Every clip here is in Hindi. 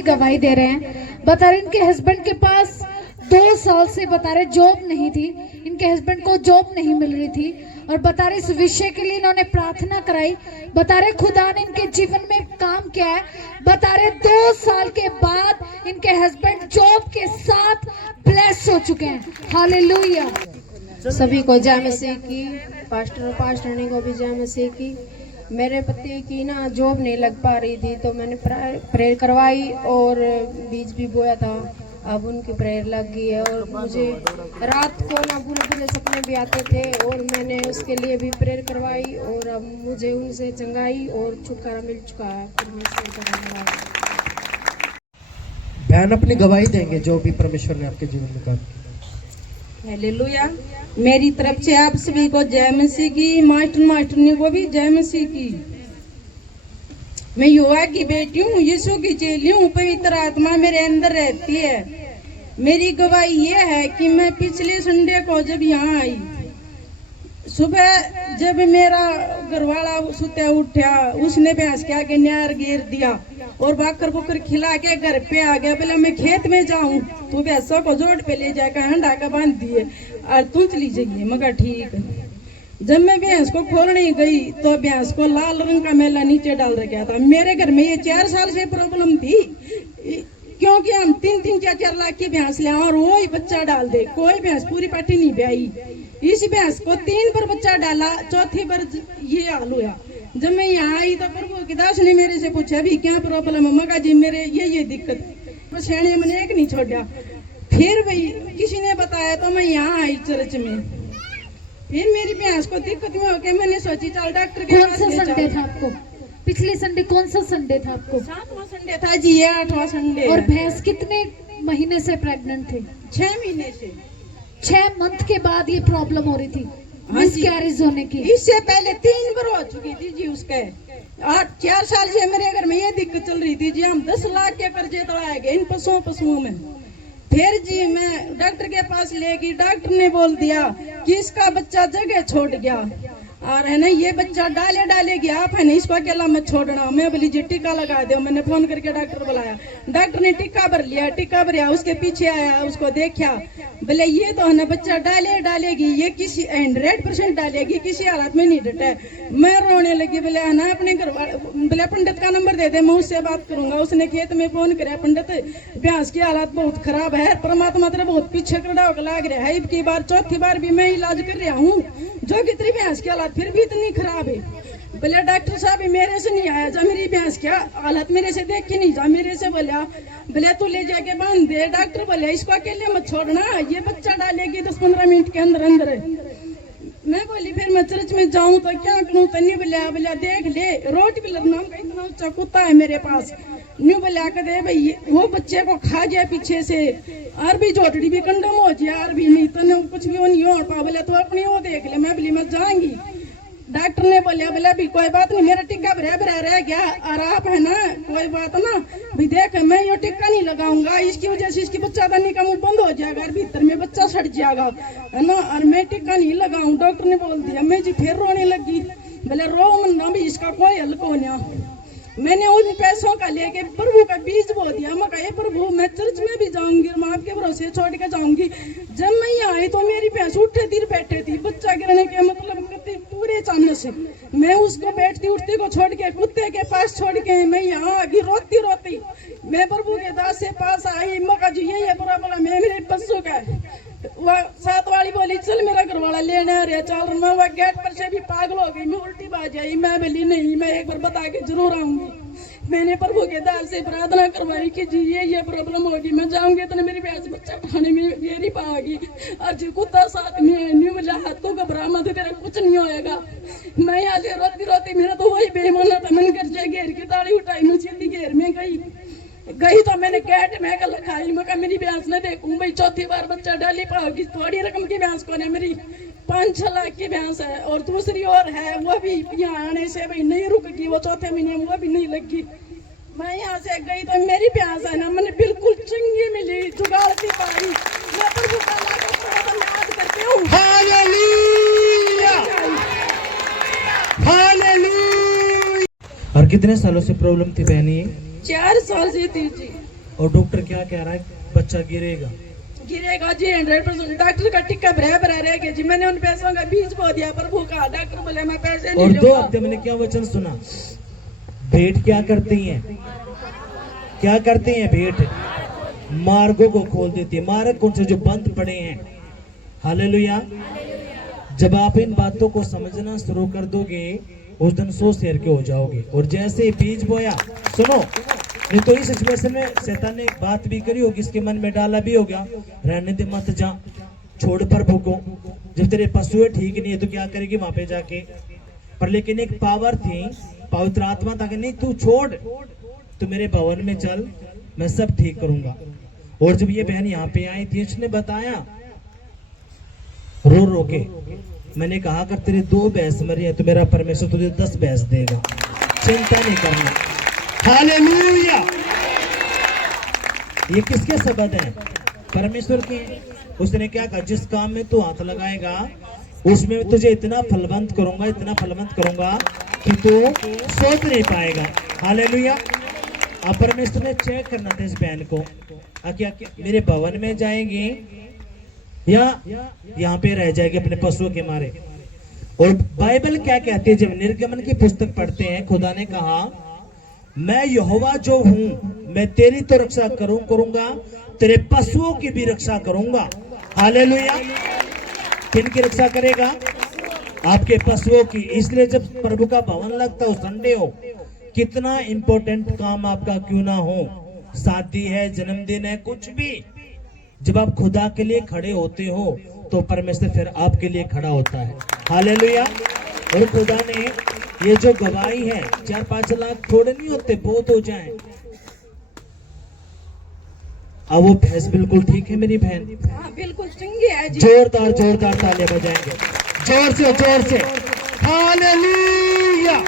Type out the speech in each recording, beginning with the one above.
अपनी गवाही दे रहे हैं। बता रहे इनके हस्बैंड के पास 2 साल से बता रहे जॉब नहीं थी, इनके हस्बैंड को जॉब नहीं मिल रही थी और बता रहे इस विषय के लिए इन्होंने प्रार्थना कराई। बता रहे खुदा ने इनके जीवन में काम किया है। बता रहे 2 साल के बाद इनके हस्बैंड जॉब के साथ ब्लेस हो चुके हैं। हालेलुया। सभी को जय मसीह की, पास्टर को भी जय मसीह की। मेरे पति की ना जॉब नहीं लग पा रही थी, तो मैंने प्रेयर करवाई और बीज भी बोया था। अब उनकी प्रेयर लग गई है और मुझे रात को ना बुरे बुरे सपने भी आते थे और मैंने उसके लिए भी प्रेयर करवाई और अब मुझे उनसे चंगाई और छुटकारा मिल चुका है। बहन अपनी गवाही देंगे जो भी परमेश्वर ने आपके जीवन में काम। हालेलुया। मेरी तरफ से आप सभी को जय मसीह की, मास्टरनी को भी जय मसीह की। मैं युवा की बेटी हूँ, यीशु की चेली हूँ, पवित्र आत्मा मेरे अंदर रहती है। मेरी गवाही ये है कि मैं पिछले संडे को जब यहाँ आई, सुबह जब मेरा घरवाला सुते उठा, उसने भैंस के आगे न्यार घेर दिया और बाकर बुकर खिला के घर पे आ गया। बोला मैं खेत में जाऊं, तू भैंसों को जोड़ पे ले जाकर हंडा का बांध दिए और तुम चली जाइए। मगर ठीक है। जब मैं भैंस को खोलने गई तो भैंस को लाल रंग का मेला नीचे डाल रखा था। मेरे घर में ये 4 साल से प्रॉब्लम थी, क्योंकि हम 3-3, 4-4 लाख की भैंस ले और वो ही बच्चा डाल दे, कोई भैंस पूरी पार्टी नहीं ब्याई। इस भैंस को 3 बार बच्चा डाला, चौथी बार ये हाल हुआ। जब मैं यहाँ आई तो प्रभु की दास ने मेरे से पूछा भी क्या प्रॉब्लम है। मगा जी मेरे ये दिक्कत, श्रेणी मैंने एक नहीं छोड़ा। फिर भाई किसी ने बताया तो मैं यहाँ आई चर्च में। फिर मेरी भैंस को दिक्कत में होके मैंने सोची चल डॉक्टर के पास। कौन सा संडे था आपको? पिछले संडे कौन सा संडे था आपको? 7वां संडे था जी, ये 8वां संडे। और भैंस कितने महीने से प्रेग्नेंट थे? 6 महीने से। 6 मंथ के बाद ये प्रॉब्लम हो रही थी मिसकैरेज होने की। इससे पहले 3 बार हो चुकी थी जी उसके। 4 साल से मेरे घर में ये दिक्कत चल रही थी जी। हम 10 लाख के कर्जे तोड़ाए गए इन पशुओं में। फिर जी मैं डॉक्टर के पास ले गई, डॉक्टर ने बोल दिया कि इसका बच्चा जगह छोड़ गया और है ना ये बच्चा डाले गया, आप है ना इसको अकेला मत छोड़ना। मैं बोली जी टीका लगा दो। मैंने फोन करके डॉक्टर बुलाया, डॉक्टर ने टीका भर लिया, टीका भरिया, उसके पीछे आया, उसको देखा, बोले ये तो है ना बच्चा डालेगी, ये किसी 100% डालेगी, किसी हालत में नहीं डटे। मैं रोने लगी, बोले है ना अपने घर बोले पंडित का नंबर दे दे, मैं उससे बात करूंगा। उसने खेत में फोन कराया, पंडित भैंस की हालत बहुत खराब है, परमात्मा तेरे बहुत पीछे खड़ा होकर लाग रहा है। की बार चौथी बार भी मैं इलाज कर रहा हूँ, जो कि तेरी भैंस की हालत फिर भी इतनी खराब है। बोले डॉक्टर साहब मेरे से नहीं आया जा, मेरी भैंस क्या हालत मेरे से देख के नहीं जा, मेरे से बोला बोले तू ले जाके बांध दे। डॉक्टर बोले इसको अकेले मत छोड़ना, ये बच्चा डालेगी 10-15 मिनट के अंदर। मैं बोली फिर मैं चर्च में जाऊं तो क्या करूं? तो नहीं बोला देख ले रोटी भी नाम का इतना ऊंचा कुत्ता है मेरे पास, न्यू बोला दे भाई वो बच्चे को खा जाए पीछे से और भी जोटड़ी भी कंडम हो जाए और भी नहीं तो कुछ भी नहीं होता। बोले तो अपनी वो देख ले। मैं बोली मैं जाऊंगी। डॉक्टर ने बोला भी कोई बात नहीं, मेरा टिक्का भरा रह गया और आप है ना कोई बात ना भी देख मैं ये टिक्का नहीं लगाऊंगा, इसकी वजह से इसकी बच्चादानी का मुंह बंद हो जाएगा और भीतर में बच्चा सड़ जाएगा है ना, और मैं टिक्का नहीं लगाऊं। डॉक्टर ने बोल दिया। मैं जी फिर रोने लगी, बोले रो मना भी इसका कोई हल को नहीं। मैंने उन पैसों का लेके प्रभु का बीज बो दिया। मैं कहा प्रभु मैं चर्च में भी जाऊंगी, मैं आपके भरोसे छोड़ के जाऊंगी। जब मैं यहाँ आई तो मेरी भैंस उठे तीर बैठे थी, बच्चा गिरने के मतलब पूरे चांद से। मैं उसको बैठती उठती को छोड़ के कुत्ते के पास छोड़ के मैं यहाँ आ गई रोती। मैं प्रभु के दास से पास आई, मका जी ये पूरा बोला मैं मेरे पशु का वह 7 वाली बोली चल मेरा घर वाला लेने आ रहा चल। मैं वह गेट पर से भी पागल हो गई, मैं उल्टी बाज आई। मैं बोली नहीं मैं एक बार बता के जरूर आऊंगी। मैंने प्रभु के दास से प्रार्थना करवाई कि जी ये प्रॉब्लम होगी, मैं जाऊंगी तो मेरी भैंस बच्चा उठाने में ये नहीं पाएगी और जो कुत्ता साथ में नहीं मिला हाथ को घबरा मत, तेरा कुछ नहीं होएगा। मैं यहाँ से रोती मेरा तो वही बेईमाना था। मैंने घर से घेर की ताड़ी उठाई, मैं सीधी घेर में गई तो मैंने कैट में कल खाई। मैं मेरी भैंस ने देखूं भाई चौथी बार बच्चा डाली पाओगी। थोड़ी रकम की भैंस को है, मेरी 5-6 लाख की भैंस है और दूसरी और है वो भी यहाँ आने से भाई नहीं रुकेगी, वो चौथे महीने में वो भी नहीं लगी। मैं यहाँ से गई तो मेरी भैंस है ना मैंने बिल्कुल चंगी मिली, जुगाड़ की पाई। मैं प्रभु का याद करती हूँ। Hallelujah hallelujah. और कितने सालों से प्रॉब्लम थी बहनी? 4 साल से थी जी। और डॉक्टर क्या कह रहा है, बच्चा गिरेगा। गिरेगा जी 100%। डॉक्टर का टिक्का भरा रह गया जी। मैंने उन पैसों का बीज बो दिया प्रभु का। डॉक्टर बोले मैं पैसे नहीं और 2 लूंगा। हफ्ते मैंने क्या वचन सुना, भेंट क्या करती हैं, क्या करती हैं भेंट, मार्गों को खोल देती है, मार्ग कौन से जो बंद पड़े हैं। हालेलुया। जब आप इन बातों को समझना शुरू कर दोगे उस दिन 100 शेर के हो जाओगे। और जैसे ही बीज बोया, सुनो, नहीं तो इस सिचुएशन में शैतान ने बात भी करी होगी, इसके मन में डाला भी होगा, रहने दे मत जा, छोड़ प्रभु को, जब तेरे पशु ठीक नहीं है तो क्या करेगी वहां पे जाके। पर लेकिन एक पावर थी, पवित्र आत्मा था कि नहीं तू छोड़, तू मेरे भवन में चल, मैं सब ठीक करूंगा। और जब ये बहन यहाँ पे आई थी, उसने बताया रो रो के, मैंने कहा कर तेरे 2 भैंस मरी है तो मेरा परमेश्वर तुझे 10 भैंस देगा, चिंता नहीं करना। हालेलुया। ये किसके शब्द हैं, परमेश्वर के। उसने क्या कहा, जिस काम में तू हाथ लगाएगा उसमें तुझे इतना फलवंत करूंगा, इतना फलवंत करूंगा कि तू सोच नहीं पाएगा। हालेलुया। अब परमेश्वर ने चेक करना था इस बहन को, क्या मेरे भवन में जाएंगे या यहाँ पे रह जाएगी अपने पशुओं के मारे। और बाइबल क्या कहती है, जब निर्गमन की पुस्तक पढ़ते हैं, खुदा ने कहा मैं यहोवा जो हूं, मैं तेरी तो रक्षा करूंगा, तेरे पशुओं की भी रक्षा करूंगा। हालेलुया। किनकी रक्षा करेगा, आपके पशुओं की। इसलिए जब प्रभु का भवन लगता हो, संडे हो, कितना इंपॉर्टेंट काम आपका क्यों ना हो, शादी है, जन्मदिन है, कुछ भी, जब आप खुदा के लिए खड़े होते हो तो परमेश्वर फिर आपके लिए खड़ा होता है। हालेलुया। और खुदा ने ये जो गवाही है, 4-5 लाख थोड़े नहीं होते, बहुत हो जाए। अब वो भैंस बिल्कुल ठीक है मेरी बहन, हाँ बिल्कुल चंगी है जी। जोरदार जोरदार तालियां बजाएंगे, जोर से जोर से। हालेलुया।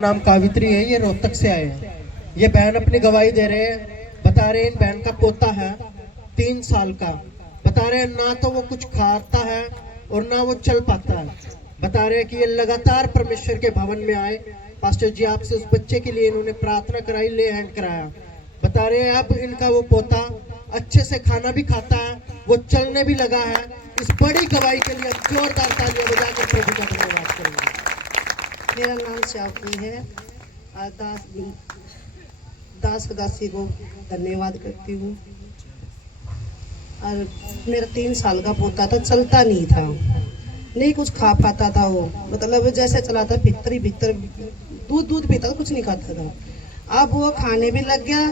नाम कावित्री है, ये रोहतक से आए हैं। ये बहन अपनी गवाही दे रहे हैं, बता रहे हैं इन बहन का पोता है 3 साल का। बता रहे हैं ना तो वो कुछ खाता है और ना वो चल पाता है। बता रहे हैं कि ये लगातार परमेश्वर के भवन में आए। पास्टर जी आपसे उस बच्चे के लिए इन्होंने प्रार्थना कराई, ले हैंड कराया। बता रहे हैं अब इनका वो पोता अच्छे से खाना भी खाता है, वो चलने भी लगा है। इस बड़ी गवाही के लिए हम जोरदार तालियां बजाकर प्रभु का धन्यवाद करेंगे। मेरा नाम श्यावती है। दास दासी को धन्यवाद करती हूँ। और मेरा 3 साल का पोता था, चलता नहीं था, नहीं कुछ खा पाता था। वो मतलब जैसे चला था भीतर दूध पीता था, कुछ नहीं खाता था। अब वो खाने भी लग गया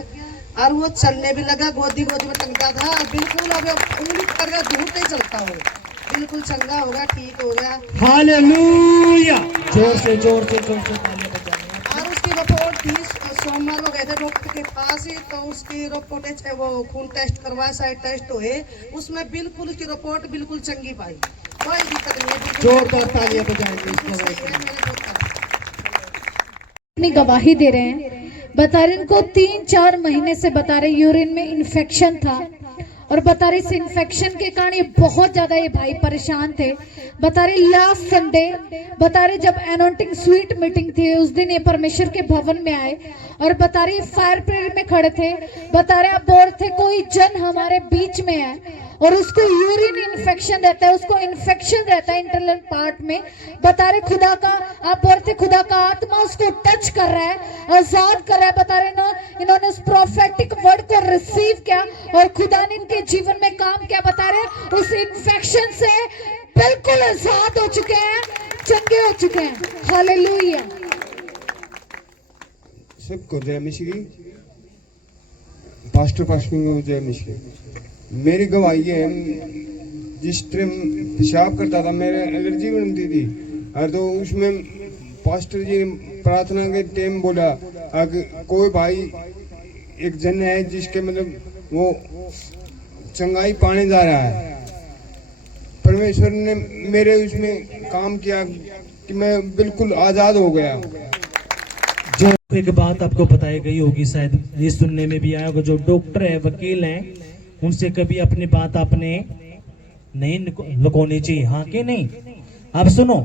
और वो चलने भी लगा, गोदी में टंगता था बिल्कुल। अब उंगली पकड़ कर दूर नहीं चलता, वो बिल्कुल चंगा हो गया, ठीक हो गया। हालेलुया। जोर से जोर से जोर से तालियां बजाएंगे। और उसकी रिपोर्ट थी, सोमवार को गए थे डॉक्टर के पास ही, तो उसकी रिपोर्ट वो खून टेस्ट करवाया, साइड टेस्ट हुए, उसमें बिल्कुल उसकी रिपोर्ट बिल्कुल चंगी पाई, कोई दिक्कत नहीं है। जोरदार तालियां बजाएंगे इस गवाही के लिए। अपनी गवाही दे रहे हैं, बता रहे इनको 3-4 महीने से बता रहे यूरिन में इन्फेक्शन था। और बता रहे इस इन्फेक्शन के कारण ये बहुत ज्यादा ये भाई परेशान थे। बता रहे लास्ट संडे, बता रहे जब एनोटिंग स्वीट मीटिंग थी उस दिन ये परमेश्वर के भवन में आए और बता रहे फायर प्रेयर में खड़े थे। बता रहे आप बोल रहे थे कोई जन हमारे बीच में है और उसको यूरिन इन्फेक्शन रहता है, उसको इन्फेक्शन रहता है इंटरनल पार्ट में। बता रहे खुदा का, आप बोल रहे थे खुदा का आत्मा उसको टच कर रहा है, आजाद कर रहा है। बता रहे ना इन्होंने उस प्रोफेटिक वर्ड को रिसीव किया और खुदा ने इनके जीवन में काम किया। बता रहे उस इन्फेक्शन से बिल्कुल आजाद हो चुके हैं, चंगे हो चुके हैं। हालेलुया। सबको जय मिश्री, पास्टर को जय मिश्री। मेरी गवाही है, जिस टाइम पेशाब करता था मेरे एलर्जी बनती थी, तो उसमें पास्टर जी ने प्रार्थना के टाइम बोला अगर कोई भाई एक जन है जिसके मतलब वो चंगाई पाने जा रहा है, परमेश्वर ने मेरे उसमें काम किया कि मैं बिल्कुल आजाद हो गया। जो एक बात आपको बताई गई होगी, शायद ये सुनने में भी आया होगा, जो डॉक्टर है, वकील हैं, उनसे कभी अपनी बात आपने नहीं लुकानी चाहिए, हाँ कि नहीं। आप सुनो,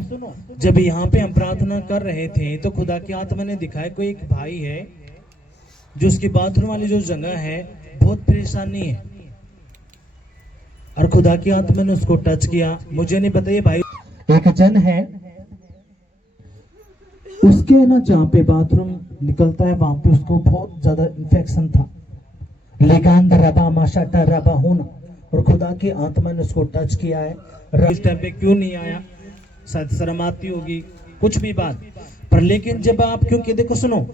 जब यहाँ पे हम प्रार्थना कर रहे थे तो खुदा की आत्मा ने दिखाया कोई एक भाई है, जो उसकी बाथरूम वाली जो जगह है बहुत परेशानी है, और खुदा की आत्मा ने उसको टच किया। मुझे नहीं पता ये भाई एक जन है, उसके ना जहाँ पे बाथरूम निकलता है वहां पे उसको बहुत ज्यादा इन्फेक्शन था, लेकिन रबा माशा रबा होना, और खुदा की आत्मा ने उसको टच किया है। इस टाइम पे क्यों नहीं आया, शायद शर्म आती होगी, कुछ भी बात पर, लेकिन जब आप, क्योंकि देखो सुनो,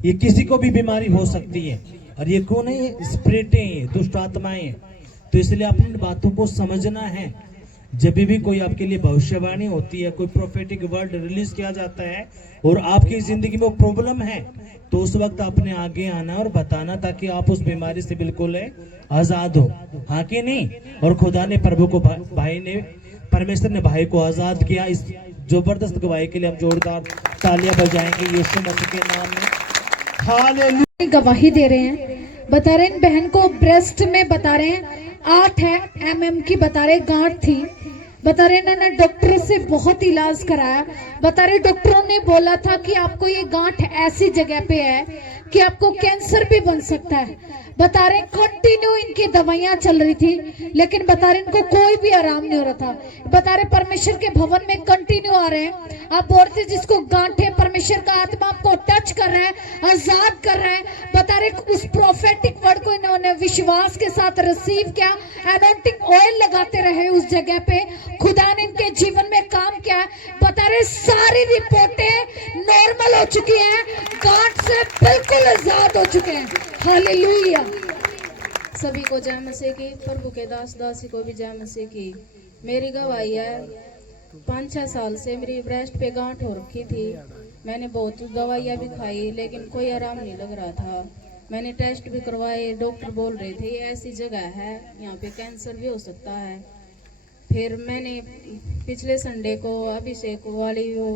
ये किसी को भी बीमारी हो सकती है, और ये कौन है, ये स्पिरिटें हैं, दुष्ट आत्माएं हैं। तो इसलिए आप इन बातों को समझना है। जब भी कोई आपके लिए भविष्यवाणी होती है, कोई प्रोफेटिक वर्ड रिलीज किया जाता है और आपकी जिंदगी में वो प्रॉब्लम है, तो उस वक्त आपने आगे आना और बताना, ताकि आप उस बीमारी से बिल्कुल आजाद हो। हाँ कि नहीं? और खुदा ने प्रभु को, भाई ने, परमेश्वर ने भाई को आजाद किया। इस जबरदस्त गवाही के लिए हम जोरदार तालियां बजाएंगे यीशु मसीह के नाम में। हालेलुया। गवाही दे रहे हैं, बता रहे हैं इन बहन को ब्रेस्ट में बता रहे हैं 8 mm की बता रहे गांठ थी। बता रहे इन्होंने डॉक्टर से बहुत इलाज कराया। बता रहे डॉक्टरों ने बोला था कि आपको ये गांठ ऐसी जगह पे है कि आपको कैंसर भी बन सकता है। बता रहे कंटिन्यू इनकी दवाइयां चल रही थी, लेकिन बता रहे इनको कोई भी आराम नहीं हो रहा था। बता रहे परमेश्वर के भवन में कंटिन्यू आ रहे हैं। आप बोलते जिसको गांठे, परमेश्वर का आत्मा आपको टच कर रहा है, आजाद कर रहा है। बता रहे उस प्रोफेटिक वर्ड को इन्होंने विश्वास के साथ रिसीव किया, एनोंटिंग ऑयल लगाते रहे उस जगह पे। खुदा ने इनके जीवन में काम किया है। बता रहे सारी रिपोर्टें नॉर्मल हो चुकी हैं, गांठ से बिल्कुल आजाद हो चुके हैं। हालेलुया। सभी को जय मसीह की, प्रभु के दास दासी को भी जय मसीह की। मेरी गवाही है, 5-6 साल से मेरी ब्रेस्ट पे गांठ हो रखी थी। मैंने बहुत दवाइयाँ भी खाई, लेकिन कोई आराम नहीं लग रहा था। मैंने टेस्ट भी करवाए, डॉक्टर बोल रहे थे ये ऐसी जगह है, यहाँ पे कैंसर भी हो सकता है। फिर मैंने पिछले संडे को अभिषेक वाली वो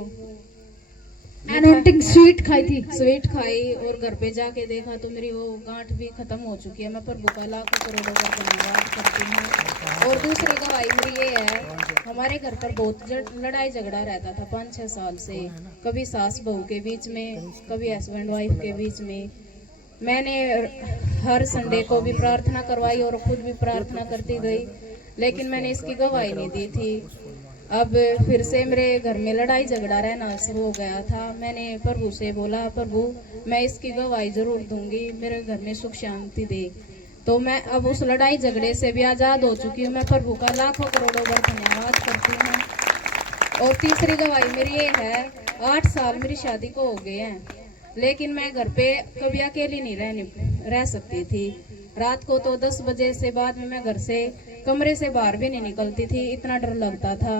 एनोंटिंग स्वीट खाई थी, स्वीट खाई और घर पे जाके देखा तो मेरी वो गांठ भी खत्म हो चुकी है। मैं प्रभु का लाखों करोड़ों बार धन्यवाद करती हूँ। और दूसरी गवाही मेरी ये है, हमारे घर पर बहुत लड़ाई झगड़ा रहता था 5-6 साल से, कभी सास बहू के बीच में, कभी हस्बैंड वाइफ के बीच में। मैंने हर संडे को भी प्रार्थना करवाई और खुद भी प्रार्थना करती गई, लेकिन मैंने इसकी गवाही नहीं दी थी। अब फिर से मेरे घर में लड़ाई झगड़ा रहना शुरू हो गया था। मैंने प्रभु से बोला, प्रभु मैं इसकी गवाही जरूर दूंगी, मेरे घर में सुख शांति दे। तो मैं अब उस लड़ाई झगड़े से भी आज़ाद हो चुकी हूँ। मैं प्रभु का लाखों करोड़ों बार धन्यवाद करती हूँ। और तीसरी गवाही मेरी ये है, 8 साल मेरी शादी को हो गए हैं, लेकिन मैं घर पे कभी अकेली नहीं रह सकती थी। रात को तो 10 बजे से बाद में मैं घर से कमरे से बाहर भी नहीं निकलती थी, इतना डर लगता था।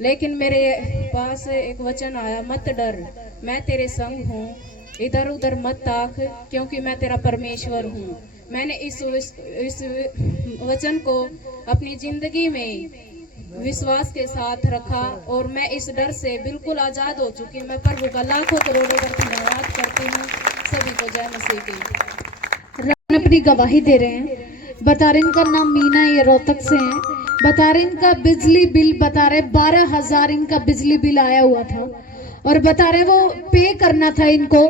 लेकिन मेरे पास एक वचन आया, मत डर, मैं तेरे संग हूँ, इधर उधर मत ताक, क्योंकि मैं तेरा परमेश्वर हूँ। मैंने इस वचन को अपनी जिंदगी में विश्वास के साथ रखा और मैं इस डर से बिल्कुल आज़ाद हो चुकी। मैं प्रभु का लाखों करोड़ों बार धन्यवाद करती हूँ। सभी को जय मसीह की। अपनी गवाही दे रहे हैं। बता रहे इनका नाम मीना, ये रोहतक से हैं। बता रहे इनका बिजली बिल, बता रहे 12,000 इनका बिजली बिल आया हुआ था, और बता रहे वो पे करना था इनको,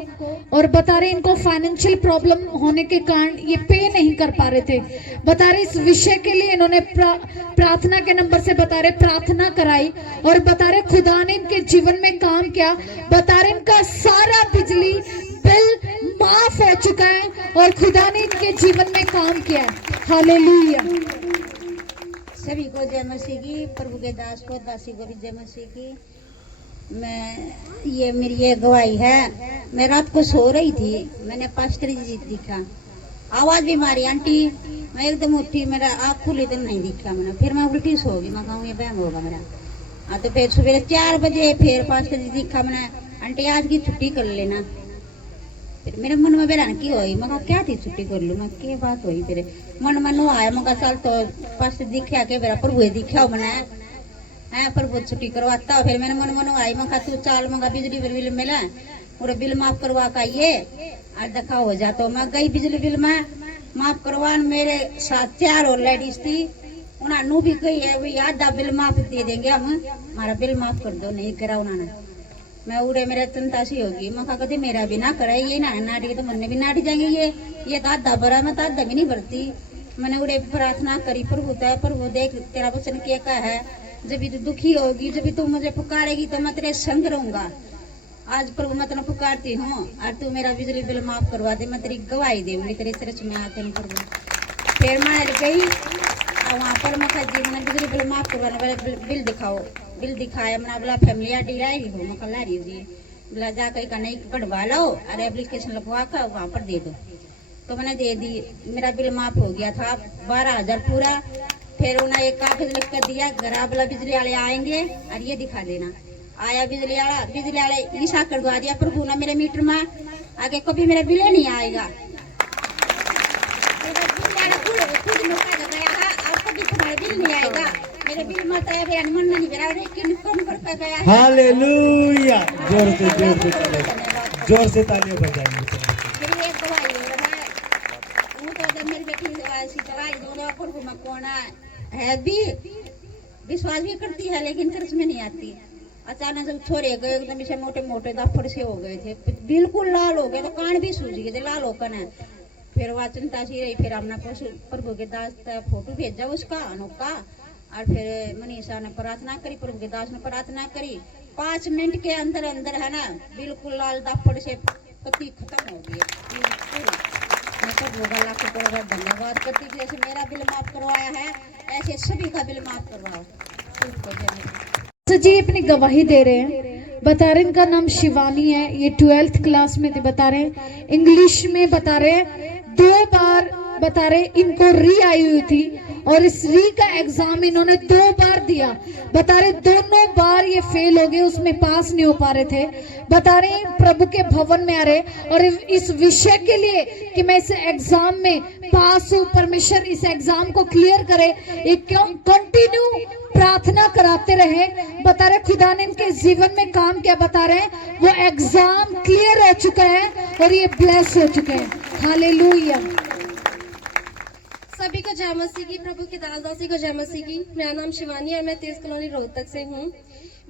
और बता रहे इनको फाइनेंशियल प्रॉब्लम होने के कारण ये पे नहीं कर पा रहे थे। बता रहे इस विषय के लिए इन्होंने प्रार्थना के नंबर से बता रहे प्रार्थना कराई, और बता रहे खुदा ने इनके जीवन में काम किया। बता रहे इनका सारा बिजली बिल माफ हो चुका है और खुदा ने इनके जीवन में काम किया है। हालेलुया। सभी को जय मसीह की, प्रभु के दास को दासी को भी जय मसीह की। ये मेरी ये गवाही है। मैं रात को सो रही थी, मैंने पास्टर जी दिखा, आवाज भी मारी आंटी, मैं एकदम उठी, मेरा आँख खुली तो नहीं दिखा मैंने। फिर मैं उल्टी सो गई, मैं कहूँ ये बहम होगा मेरा। हाँ तो फिर सुबह 4 बजे फिर पास्टर जी दिखा, मैंने आंटी आज की छुट्टी कर लेना। फिर मेरे मन में बेरान की हुई, मैं कहा क्या थी छुट्टी कर लूँ, मैं क्या बात हुई। फिर मन में नो आया, मैं कहा चल तो पास्टर दिखा के मेरा प्रभु दिखा मैंने है प्रभु छुट्टी करवाता। फिर मैंने मन मन आई, मैं कहा तू चाल, मैं बिजली बिल मिला पूरा बिल माफ करवा का ये आज देखा हो जा। तो मैं गई बिजली बिल में माफ करवान, मेरे साथ 4 और लेडीज थी, उन्होंने भी कही है भाई आधा बिल माफ दे देंगे हम, हमारा बिल माफ कर दो। नहीं करा उन्होंने। मैं उड़े मेरे तंतासी होगी मैं कहा मेरा भी ना करे ये ना नाटी तो मन भी नाटी जाएंगे ये तो आधा भरा मैं तो आधा भी नहीं भरती। मैंने उड़े प्रार्थना करी प्रभु देख तेरा वचन क्या का है, जब भी तू दुखी होगी जब भी तू मुझे पुकारेगी तो मैं तेरे संग रहूंगा। आज प्रभु मैं तेना पुकारती हूँ और तू मेरा बिजली बिल माफ करवा दे, मैं तेरी गवाही दूंगी तेरे चर्च में आकर प्रभु। फिर मैं गई और वहाँ पर मैं जी मैंने बिजली बिल माफ करवाने वाले बिल दिखाओ। बिल दिखाया मैंने बोला फैमिली आडी लाई हो मैं ला रही जी बोला जा कहीं का नहीं कटवा लो और एप्लीकेशन लगवा कर वहाँ पर दे दो। तो मैंने दे दी, मेरा बिल माफ हो गया था 12,000 पूरा। फिर उन्हें एक कागज लिख कर दिया घर बोला बिजली वाले आएंगे और ये दिखा देना। आया बिजली वाले ईसा कर दवा दिया प्रभु ना मेरे मीटर में आगे कभी मेरा बिल नहीं आएगा। आपको भी तुम्हारा बिल नहीं आएगा, मेरे बिल में तो मन नहीं भरा कौन कर गया है। हालेलुया, जोर से तालियां बजाएंगे। मेरी एक दवाई वो तो जब मेरी बेटी दवाई दो प्रभु में कौन है भी विश्वास भी करती है लेकिन चर्च में नहीं आती। अचानक से छोड़े गए एकदम से मोटे मोटे दाफड़ से हो गए थे, बिल्कुल लाल हो गए, तो कान भी सूज गए थे, लाल होकर है। फिर वह चिंता सी रही, फिर हमने प्रभु के दास फोटो भेजा उसका अनोखा और फिर मनीषा ने प्रार्थना करी, प्रभु के दास ने प्रार्थना करी। 5 मिनट के अंदर अंदर है ना बिल्कुल लाल दाफड़ से पति खत्म हो गई। मैं प्रभु का लाख करोड़ धन्यवाद करती हूँ, जैसे मेरा बिल माफ करवाया है ऐसे सभी का बिल माफ करवाओ। जी अपनी गवाही दे रहे हैं, बता रहे इनका नाम शिवानी है, ये 12th क्लास में थे, बता रहे हैं इंग्लिश में, बता रहे 2 बार बता रहे इनको री आई हुई थी और इस री का एग्जाम इन्होंने 2 बार दिया। बता रहे दोनों बार ये फेल हो गए, उसमें पास नहीं हो पा रहे थे। बता रहे प्रभु के भवन में आ रहे और इस विषय के लिए कि मैं इस एग्जाम में पास हूँ, परमेश्वर इस एग्जाम को क्लियर करे, एक कंटिन्यू प्रार्थना कराते रहे। बता रहे खुदा ने इनके जीवन में काम किया, बता रहे वो एग्जाम क्लियर हो चुका है और ये ब्लेस हो चुके हैं। हालेलुया। सभी को जय मसीह की, प्रभु की दासी को जय मसीह की। मेरा नाम शिवानी है, मैं 30 कॉलोनी रोहतक से हूँ।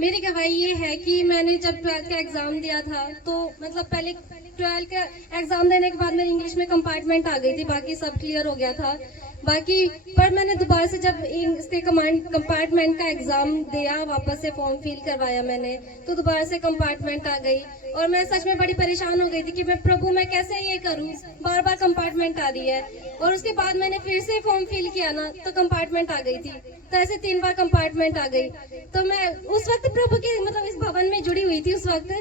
मेरी गवाही ये है कि मैंने जब 12th का एग्जाम दिया था तो मतलब पहले 12th का एग्जाम देने के बाद मेरी इंग्लिश में कंपार्टमेंट आ गई थी, बाकी सब क्लियर हो गया था बाकी। पर मैंने दोबारा से जब इसके कंपार्टमेंट का एग्जाम दिया, वापस से फॉर्म फिल करवाया मैंने, तो दोबारा से कंपार्टमेंट आ गई और मैं सच में बड़ी परेशान हो गई थी कि मैं प्रभु मैं कैसे ये करूं, बार बार कंपार्टमेंट आ रही है। और उसके बाद मैंने फिर से फॉर्म फिल किया ना तो कंपार्टमेंट आ गई थी, तो ऐसे 3 बार कंपार्टमेंट आ गई। तो मैं उस वक्त प्रभु के मतलब इस भवन में जुड़ी हुई थी। उस वक्त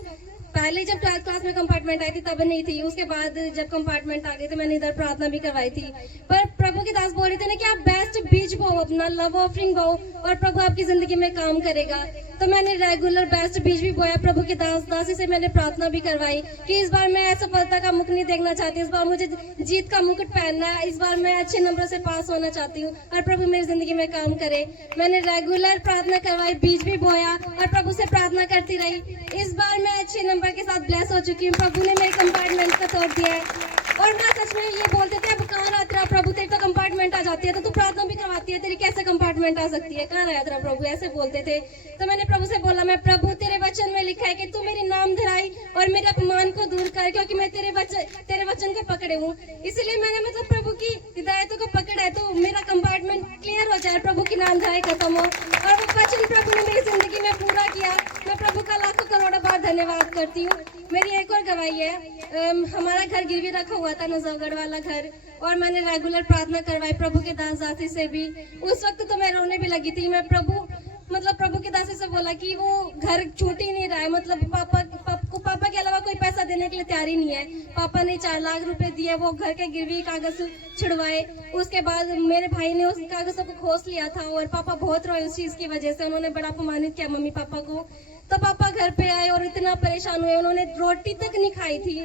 पहले जब 12th क्लास में कंपार्टमेंट आई थी तब नहीं थी, उसके बाद जब कंपार्टमेंट आ गई तो मैंने इधर प्रार्थना भी करवाई थी। पर प्रभु के दास बोल रहे थे ना कि आप बेस्ट बीज बो, अपना लव ऑफरिंग बो और प्रभु आपकी जिंदगी में काम करेगा। तो मैंने रेगुलर बेस्ट बीज भी बोया। प्रभु के दासी से मैंने प्रार्थना भी करवाई कि इस बार मैं सफलता का मुख नहीं देखना चाहती, इस बार मुझे जीत का मुकुट पहनना है, इस बार मैं अच्छे नंबर से पास होना चाहती हूँ और प्रभु मेरी जिंदगी में काम करे। मैंने रेगुलर प्रार्थना करवाई, बीज भी बोया और प्रभु से प्रार्थना करती रही। इस बार मैं अच्छे नंबर के साथ ब्लेस हो चुकी हूँ। प्रभु ने मेरे कंपार्टमेंट का तोड़ दिया है। और ना सच में ये बोलते थे अब कहाँ रहा तेरा प्रभु, तेरी तो कंपार्टमेंट आ जाती है तो तू प्रार्थना भी करवाती है, तेरी कैसे कंपार्टमेंट आ सकती है, कहाँ रहा तेरा प्रभु, ऐसे बोलते थे। तो मैंने प्रभु से बोला मैं प्रभु तेरे वचन में लिखा है कि तू मेरी नाम धराई और मेरे अपमान को दूर कर, क्योंकि मैं तेरे वचन को पकड़े हूँ। इसलिए मैंने मतलब प्रभु की हिदायतों को पकड़ा है तो मेरा कंपार्टमेंट क्लियर हो जाए, प्रभु की नाम धराई खत्म हो। और वो वचन प्रभु ने मेरी जिंदगी में पूरा किया। मैं प्रभु का लाखों करोड़ों बार धन्यवाद करती हूँ। मेरी एक और गवाही है, हमारा घर गिरवी रखा हुआ था, नजफगढ़ वाला घर, और मैंने रेगुलर प्रार्थना करवाई प्रभु के दासी से भी। उस वक्त तो मैं रोने भी लगी थी। मैं प्रभु के दासी से बोला कि वो घर छूट ही नहीं रहा है, मतलब पापा के अलावा कोई पैसा देने के लिए तैयार ही नहीं है। पापा ने 4 लाख रुपए दिए, वो घर के गिरवी कागज छिड़वाए। उसके बाद मेरे भाई ने उस कागजों को खोस लिया था और पापा बहुत रोए उस चीज की वजह से। उन्होंने बड़ा अपमानित किया मम्मी पापा को। तो पापा घर पे आए और इतना परेशान हुए, उन्होंने रोटी तक नहीं खाई थी,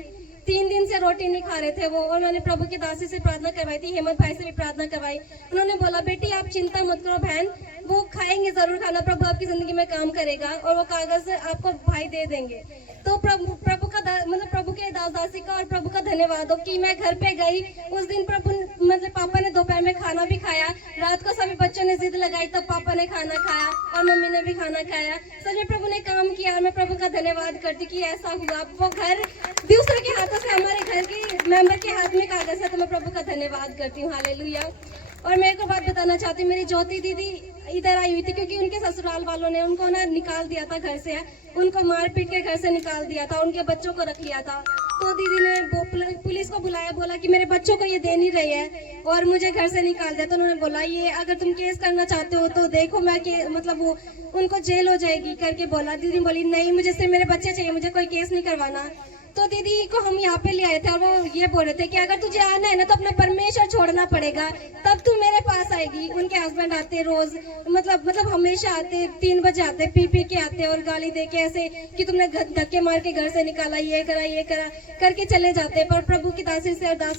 3 दिन से रोटी नहीं खा रहे थे वो। और मैंने प्रभु की दासी से प्रार्थना करवाई थी, हेमंत भाई से भी प्रार्थना करवाई। उन्होंने बोला बेटी आप चिंता मत करो बहन, वो खाएंगे जरूर खाना, प्रभु आपकी जिंदगी में काम करेगा और वो कागज आपको भाई दे देंगे। तो प्रभु के दासी का और प्रभु का धन्यवाद हो कि मैं घर पे गई उस दिन पापा ने दोपहर में खाना भी खाया, रात को सभी बच्चों ने जिद लगाई तब पापा ने खाना खाया और मम्मी ने भी खाना खाया। सच में प्रभु ने काम किया और मैं प्रभु का धन्यवाद करती कि ऐसा हुआ। वो घर दूसरे के हाथों से हमारे घर के मेंबर के हाथ में कागज है, तो मैं प्रभु का धन्यवाद करती हूँ। हालेलुया। और मैं एक बात बताना चाहती हूँ, मेरी ज्योति दीदी इधर आई हुई थी क्योंकि उनके ससुराल वालों ने उनको ना निकाल दिया था घर से, उनको मार पीट के घर से निकाल दिया था, उनके बच्चों को रख लिया था। तो दीदी ने पुलिस को बुलाया, बोला कि मेरे बच्चों को ये दे नहीं रही है और मुझे घर से निकाल दिया। तो उन्होंने बोला ये अगर तुम केस करना चाहते हो तो देखो मैं वो उनको जेल हो जाएगी करके बोला। दीदी बोली नहीं, मुझे सिर्फ मेरे बच्चे चाहिए, मुझे कोई केस नहीं करवाना। तो दीदी को हम यहाँ पे ले आए थे और वो ये बोल रहे थे कि अगर तुझे आना है ना तो अपना परमेश्वर छोड़ना पड़ेगा, तब तू मेरे पास आएगी। उनके हस्बैंड आते रोज, मतलब हमेशा आते, 3 बजे आते, पी के आते और गाली दे के ऐसे कि तुमने धक्के मार के घर से निकाला, ये करा करके चले जाते। पर प्रभु की दासी से और दास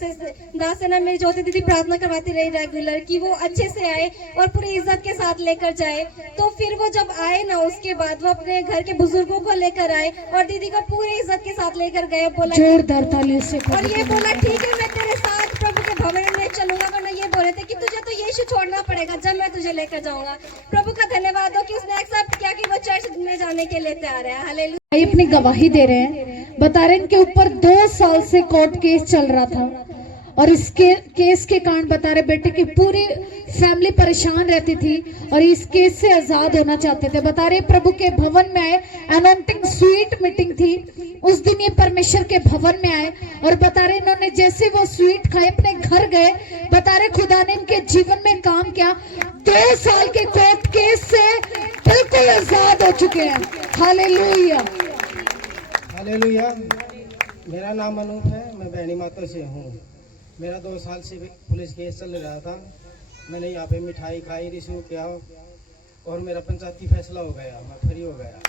से ना मेरी ज्योति दीदी प्रार्थना करवाती रही रेगुलर कि वो अच्छे से आए और पूरी इज्जत के साथ लेकर जाए। तो फिर वो जब आए ना उसके बाद वो अपने घर के बुजुर्गों को लेकर आए और दीदी को पूरी इज्जत के साथ लेकर गए। बोला जोरदार तालियों से और ये बोला ठीक है मैं तेरे साथ प्रभु के भवन में चलूंगा, वरना ये बोल रहे थे कि तुझे तो यीशु छोड़ना पड़ेगा जब मैं तुझे लेकर जाऊंगा। प्रभु का धन्यवाद हो कि उसने एक्सेप्ट किया कि वो चर्च में जाने के लिए तैयार है। हालेलुया। अपनी गवाही दे रहे हैं, बता रहे हैं इनके ऊपर 2 साल से कोर्ट केस चल रहा था और इसके केस के कारण बता रहे बेटे की पूरी फैमिली परेशान रहती थी और इस केस से आजाद होना चाहते थे। बता रहे प्रभु के भवन में आए, अनॉइंटिंग स्वीट मीटिंग थी उस दिन, ये परमेश्वर के भवन में आए और बता रहे इन्होंने जैसे वो स्वीट खाए अपने घर गए, बता रहे खुदा ने इनके जीवन में काम किया। 2 साल के कोर्ट केस से बिल्कुल आजाद हो चुके हैं। Hallelujah hallelujah. मेरा नाम अनूप है, मैं बहनी माता से हूँ। मेरा 2 साल से पुलिस केस चल रहा था। मैंने यहाँ पे मिठाई खाई, रिसीव किया और मेरा पंचायती फैसला हो गया, मैं फ्री हो गया।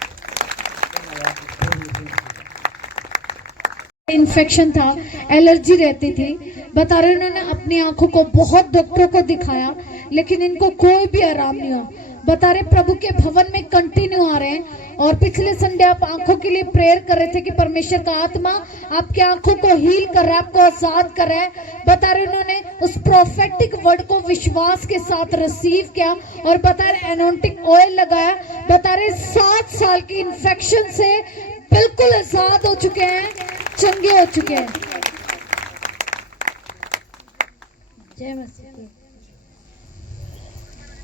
इन्फेक्शन था, एलर्जी रहती थी। बता रहे उन्होंने अपनी आंखों को बहुत डॉक्टरों को दिखाया लेकिन इनको कोई भी आराम नहीं हुआ। बता रहे प्रभु के भवन में कंटिन्यू आ रहे हैं और पिछले संडे आप आंखों के लिए प्रेयर कर रहे थे कि परमेश्वर का आत्मा आपके आंखों को हील कर रहा है, आपको आजाद कर रहा है। बता रहे उन्होंने उस प्रोफेटिक वर्ड को विश्वास के साथ रिसीव किया और बता रहे एनोंटिक ऑयल लगाया। बता रहे 7 साल की इन्फेक्शन से बिल्कुल आजाद हो चुके हैं, चंगे हो चुके हैं। जय मसीह की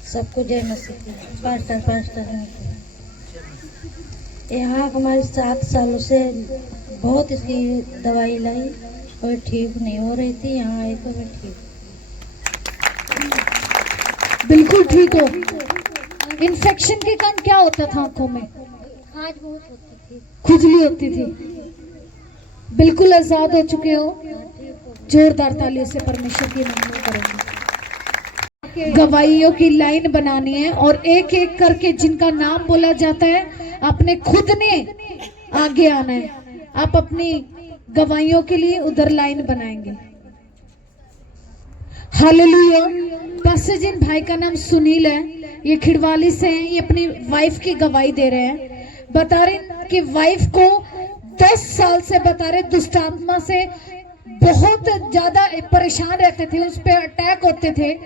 सबको, जय मसीह की। पास्टर यहाँ हमारे 7 सालों से बहुत इसकी दवाई लाई और ठीक नहीं हो रही थी, यहाँ आई तो मैं ठीक, बिल्कुल ठीक हो। इन्फेक्शन के कारण क्या होता था आंखों में? आज बहुत होती थी, खुजली होती थी। बिल्कुल आजाद हो चुके हो। जोरदार तालियों से परमेश्वर की महिमा करेंगे। गवाहियों की लाइन बनानी है और एक एक करके जिनका नाम बोला जाता है आपने खुद ने आगे आना है। आप अपनी गवाहियों के लिए उधर लाइन बनाएंगे। हालेलुया। पास्टर जी भाई का नाम सुनील है, ये खिड़वाली से हैं, ये अपनी वाइफ की गवाही दे रहे हैं। बता रहे कि वाइफ को 10 साल से बता रहे दुष्ट आत्मा से बहुत ज्यादा परेशान रहते थे, उस पे अटैक होते थे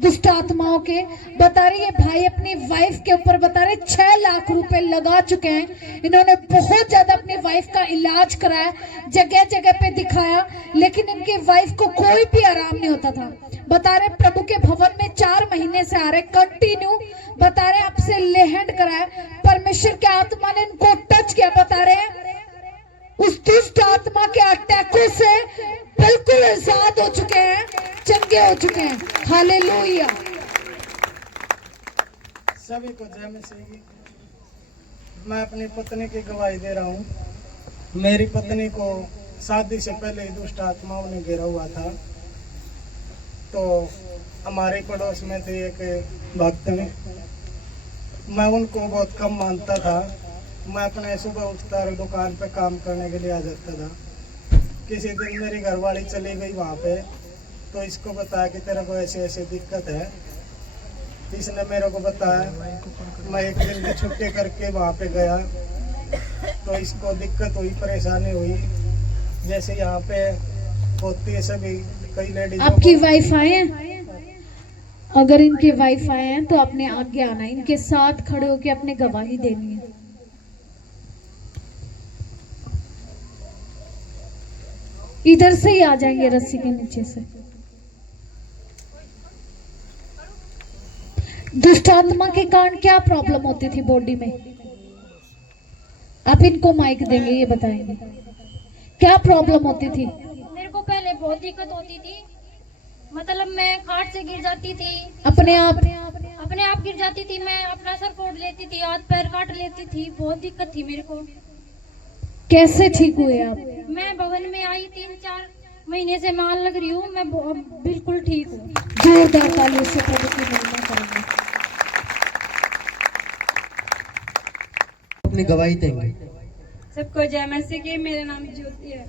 दुष्ट आत्माओं के। बता रहे ये भाई अपनी वाइफ के ऊपर बता रहे 6 लाख रुपए लगा चुके हैं। इन्होंने बहुत ज्यादा अपनी वाइफ का इलाज कराया, जगह जगह पे दिखाया, लेकिन इनकी वाइफ को कोई भी आराम नहीं होता था। बता रहे प्रभु के भवन में 4 महीने से आ रहे कंटिन्यू। बता रहे आपसे लेहंड कराया, परमेश्वर के आत्मा ने इनको टच किया। बता रहे उस दुष्ट आत्मा के अटैकों से बिल्कुल आजाद हो चुके हैं, चंगे हो चुके हैं। हालेलुया। सभी को जय मसीह। मैं अपनी पत्नी की गवाही दे रहा हूँ। मेरी पत्नी को शादी से पहले दुष्ट आत्माओं ने घेरा हुआ था। तो हमारे पड़ोस में थे एक भक्त ने, मैं उनको बहुत कम मानता था। मैं अपने सुबह उठता और दुकान पे काम करने के लिए आ जाता था। किसी दिन मेरी घरवाली चली गई वहाँ पे, तो इसको बताया कि तेरे को ऐसे ऐसे दिक्कत है। इसने मेरे को बताया, मैं एक दिन की छुट्टी करके वहाँ पे गया, तो इसको दिक्कत हुई, परेशानी हुई। जैसे यहाँ पे होती है सभी कई लेडीज। आपकी वाइफ आए हैं? अगर इनके वाइफ आए हैं तो आपने आगे आना है, इनके साथ खड़े होकर अपने गवाही देनी है। इधर से ही आ जाएंगे रस्सी के नीचे से। दुष्ट आत्मा के कारण क्या प्रॉब्लम होती थी बॉडी में? आप इनको माइक देंगे, ये बताएंगे क्या प्रॉब्लम होती थी। मेरे को पहले बहुत दिक्कत होती थी, मतलब मैं खाट से गिर जाती थी, अपने आप गिर जाती थी, मैं अपना सर फोड़ लेती थी, हाथ पैर काट लेती थी, बहुत दिक्कत थी मेरे को। कैसे ठीक हुए आप? मैं भवन में आई 3-4 महीने से मान लग रही हूँ, मैं बिल्कुल ठीक हूँ। जोरदार तालियों से प्रभु की महिमा करेंगे। अपनी गवाही देंगे। सबको जय मसीह की। मेरा नाम ज्योति है,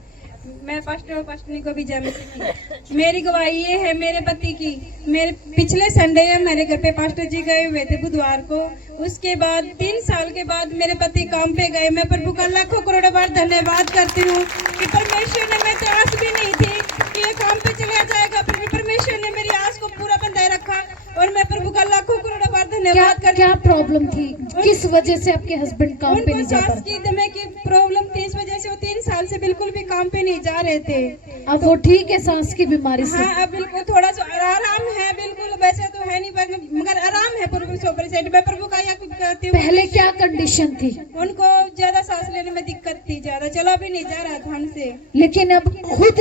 मैं पास्टर और पास्टरनी को भी जय मसीह की। मेरी गवाही ये है मेरे पति की। मेरे पिछले संडे मेरे घर पे पास्टर जी गए हुए थे बुधवार को। उसके बाद 3 साल के बाद मेरे पति काम पे गए। मैं प्रभु का लाखों करोड़ों बार धन्यवाद करती हूँ कि परमेश्वर ने, मैं तो आस भी नहीं थी कि ये काम पे चला जाएगा, फिर भी परमेश्वर ने मेरी आस को पूरा बंधाए रखा और मैं प्रभु का लाखों करोड़ों बार धन्यवाद करती क्या हूँ। प्रॉब्लम थी? किस वजह से आपके हस्बैंड काम पे उनको नहीं जा सांस पाते? की दमे की प्रॉब्लम थी, इस वजह से वो 3 साल से बिल्कुल भी काम पे नहीं जा रहे थे। अब वो ठीक है सांस की बीमारी से? हाँ, अब बिल्कुल थोड़ा सा आराम है, बिल्कुल वैसे तो है नहीं मगर आराम है प्रभु 100%। मैं प्रभु का यह करती हूँ। पहले क्या कंडीशन थी? उनको ज्यादा सांस लेने में दिक्कत थी, ज्यादा चला भी नहीं जा रहा था हमसे। लेकिन अब खुद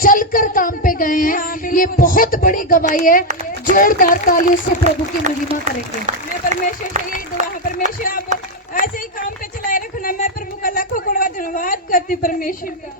चलकर काम पे गए हैं। हाँ, ये बहुत बड़ी गवाही है। जोरदार तालियों से प्रभु की महिमा करेंगे। मैं परमेश्वर से यही दुआ है, परमेश्वर आप ऐसे ही काम पे चलाए रखना। मैं प्रभु का लाखों करोड़ धन्यवाद करती हूँ परमेश्वर का।